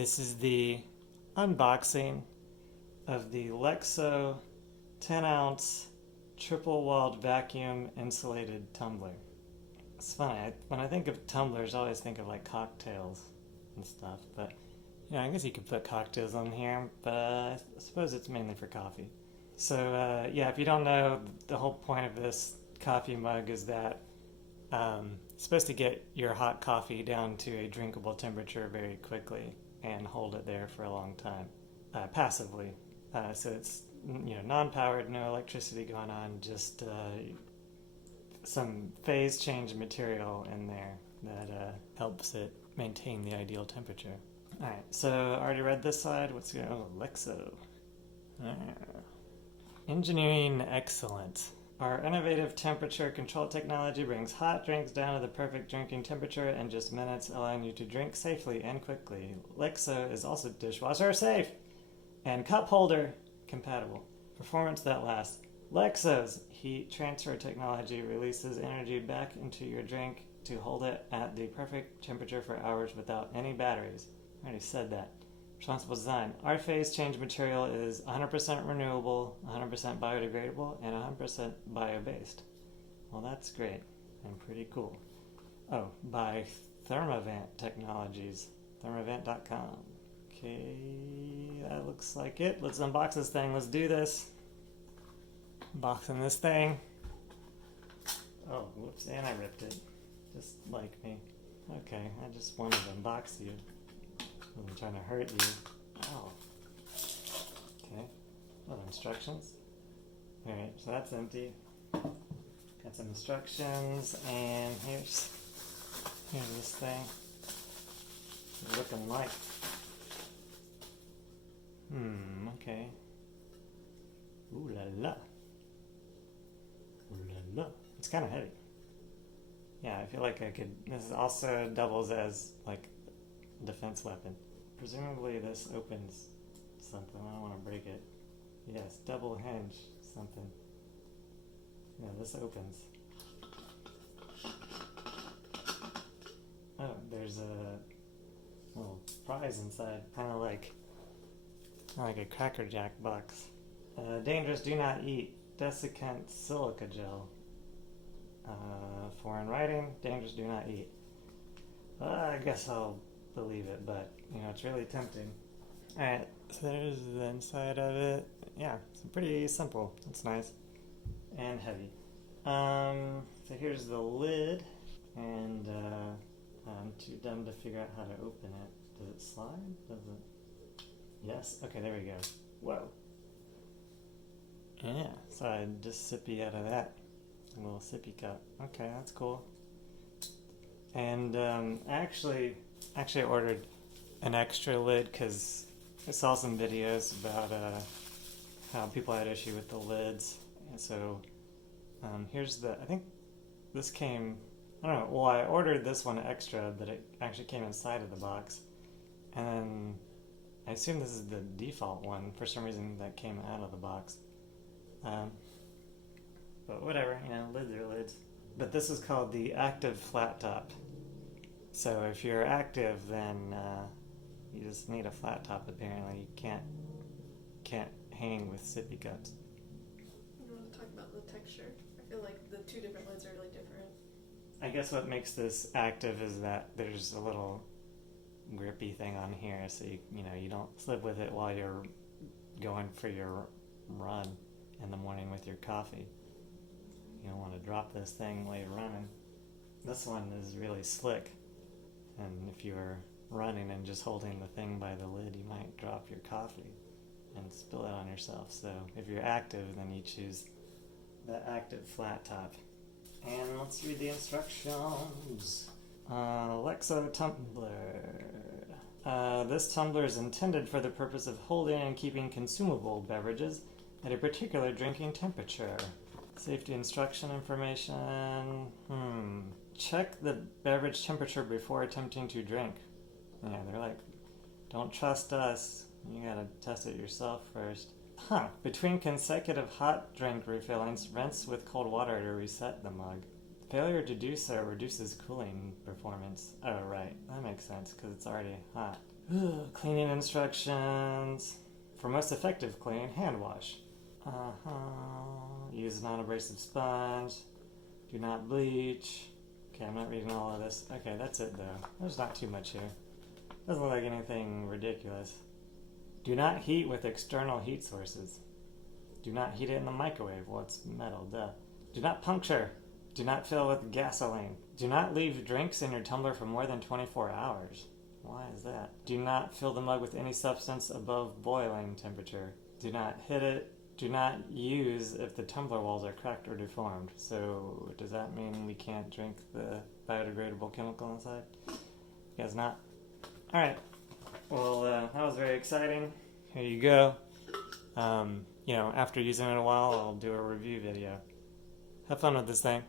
This is the unboxing of the LEXO 10-ounce triple-walled vacuum insulated tumbler. It's funny, when I think of tumblers, I always think of like cocktails and stuff, but I guess you could put cocktails on here, but I suppose it's mainly for coffee. So if you don't know, the whole point of this coffee mug is that it's supposed to get your hot coffee down to a drinkable temperature very quickly and hold it there for a long time, passively. So it's non-powered, no electricity going on, just some phase change material in there that helps it maintain the ideal temperature. Alright, so I already read this side. What's going on? Oh, LEXO. Engineering excellence. Our innovative temperature control technology brings hot drinks down to the perfect drinking temperature in just minutes, allowing you to drink safely and quickly. LEXO is also dishwasher safe and cup holder compatible. Performance that lasts. LEXO's heat transfer technology releases energy back into your drink to hold it at the perfect temperature for hours without any batteries. I already said that. Responsible design. Our phase change material is 100% renewable, 100% biodegradable, and 100% bio-based. Well, that's great and pretty cool. Oh, by Thermovent Technologies, thermovent.com. Okay, that looks like it. Let's unbox this thing. Let's do this. Unboxing this thing. Oh, whoops, and I ripped it. Just like me. Okay, I just wanted to unbox you. I wasn't trying to hurt you. Ow. Okay. Oh, instructions. Alright, so that's empty. Got some instructions, and here's this thing. It's looking like. Okay. Ooh la la. Ooh la la. It's kind of heavy. Yeah, I feel like I could. This also doubles as like defense weapon. Presumably this opens something. I don't want to break it. Yes, double hinge something. Yeah, this opens. Oh, there's a little prize inside, kind of like a Cracker Jack box. Dangerous, do not eat. Desiccant silica gel. Foreign writing. Dangerous, do not eat. I guess I'll believe it, but it's really tempting. Alright, so there's the inside of it. Yeah, it's pretty simple. It's nice and heavy. So here's the lid, and I'm too dumb to figure out how to open it. Does it slide? Does it? Yes. Okay, there we go. Whoa. Yeah, so I just sippy out of that. A little sippy cup. Okay, that's cool. And actually ordered an extra lid because I saw some videos about how people had issue with the lids. And so here's I think this came, I don't know, well, I ordered this one extra, but it actually came inside of the box. And then I assume this is the default one. For some reason that came out of the box. But whatever, lids are lids. But this is called the active flat top. So if you're active, then you just need a flat top. Apparently, you can't hang with sippy cups. You want to talk about the texture? I feel like the two different lids are really different. I guess what makes this active is that there's a little grippy thing on here, so you don't slip with it while you're going for your run in the morning with your coffee. You don't want to drop this thing while you're running. This one is really slick. And if you're running and just holding the thing by the lid, you might drop your coffee and spill it on yourself. So if you're active, then you choose the active flat top. And let's read the instructions. LEXO tumbler. This tumbler is intended for the purpose of holding and keeping consumable beverages at a particular drinking temperature. Safety instruction information. Check the beverage temperature before attempting to drink. Yeah, they're like, don't trust us. You gotta test it yourself first. Between consecutive hot drink refillings, rinse with cold water to reset the mug. Failure to do so reduces cooling performance. Oh, right. That makes sense because it's already hot. Cleaning instructions. For most effective cleaning, hand wash. Use non-abrasive sponge. Do not bleach. Okay, I'm not reading all of this. Okay, that's it though. There's not too much here. Doesn't look like anything ridiculous. Do not heat with external heat sources. Do not heat it in the microwave. Well, it's metal, duh. Do not puncture. Do not fill with gasoline. Do not leave drinks in your tumbler for more than 24 hours. Why is that? Do not fill the mug with any substance above boiling temperature. Do not hit it. Do not use if the tumbler walls are cracked or deformed. So does that mean we can't drink the biodegradable chemical inside? Guess not. Alright. Well, that was very exciting. Here you go. After using it a while, I'll do a review video. Have fun with this thing.